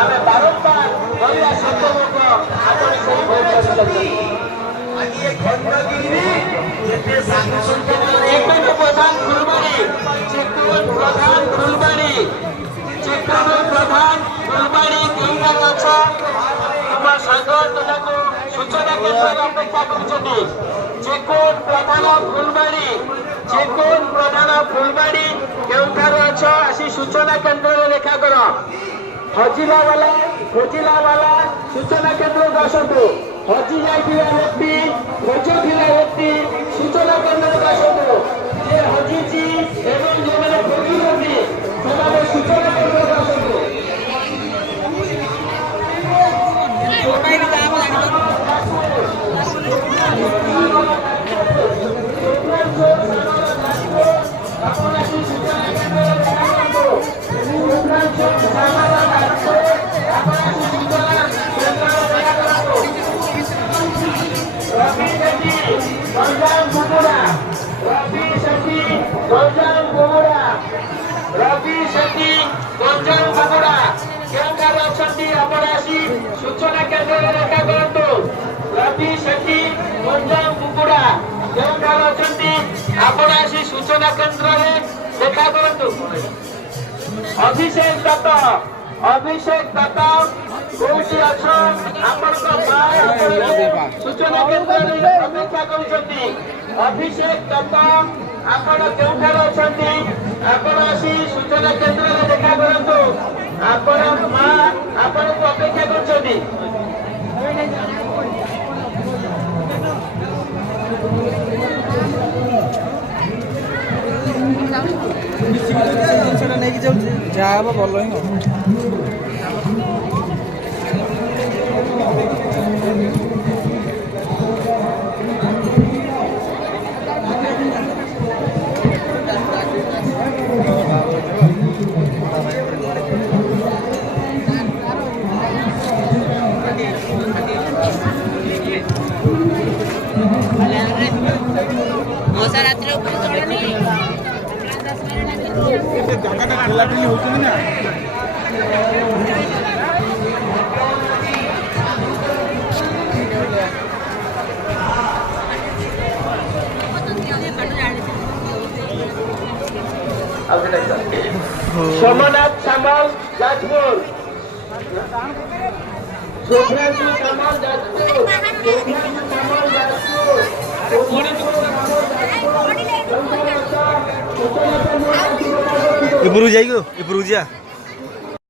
ଆମେ ବାରମ୍ବାର କରିବା ସତ୍ୟମୁଖ ଆପଣ ସେଇ କହିଛନ୍ତି ଚିତ୍ତନ ପ୍ରଧାନ ଫୁଲବାଣୀ କେଉଁଠାରେ ଅଛ ତୁମ ସାଙ୍ଗ ତୁମକୁ ସୂଚନା କେନ୍ଦ୍ରରେ ଅପେକ୍ଷା କରୁଛନ୍ତି। ଚିକୁନ ପ୍ରଧାନ ଫୁଲବାଣୀ କେଉଁଠାରେ ଅଛ ଆସି ସୂଚନା କେନ୍ଦ୍ରରେ ଦେଖା କର। ଖୋଜିଲା ବାଲା ସୂଚନା କେନ୍ଦ୍ରକୁ ଆସନ୍ତୁ। ହଜି ଯାଇଥିବା ବ୍ୟକ୍ତି ଖୋଜୁଥିବା ବ୍ୟକ୍ତି ସୂଚନା କେନ୍ଦ୍ରକୁ ଆସନ୍ତୁ। ଯେ ହଜିଛି ଏବଂ ଯେଉଁମାନେ ଖୋଜୁଛନ୍ତି ସେମାନେ ସୂଚନା କେନ୍ଦ୍ରକୁ ଆସନ୍ତୁ। ରବି ସେଠୀ ଗଞ୍ଜାମ କୁକୁଡ଼ା କେଉଁଠାରେ ଅଛନ୍ତି ଆପଣ ଆସି ସୂଚନା କେନ୍ଦ୍ରରେ ଦେଖା କରନ୍ତୁ। ରବି ସେଠୀ ଗଞ୍ଜାମ କୁକୁଡ଼ା କେଉଁଠାରେ ଅଛନ୍ତି ଆପଣ ଆସି ସୂଚନା କେନ୍ଦ୍ରରେ ଦେଖା କରନ୍ତୁ। ଅଭିଷେକ ଦତ୍ତ କୋଉଠି ଅଛ ଆପଣଙ୍କ ସୂଚନା କେନ୍ଦ୍ରରେ ଅପେକ୍ଷା କରୁଛନ୍ତି। ଅଭିଷେକ ଦତ୍ତ ଆପଣ କେଉଁଠାରେ ଅଛନ୍ତି ଆପଣ ଆସି ସୂଚନା କେନ୍ଦ୍ରରେ ଦେଖା କରନ୍ତୁ। ଆପଣଙ୍କ ମା ଆପଣଙ୍କୁ ଅପେକ୍ଷା କରୁଛନ୍ତି। ଜିନିଷଟା ନେଇକି ଯାଉଛି ଯାହା ହବ ଭଲ ହିଁ ହବ। ଜାଗାଟା ଠେଲାଠେଲି ହଉଛନ୍ତି ନା सोमनाथ सामल जाजपुर उपरू जाइगो उपरू जा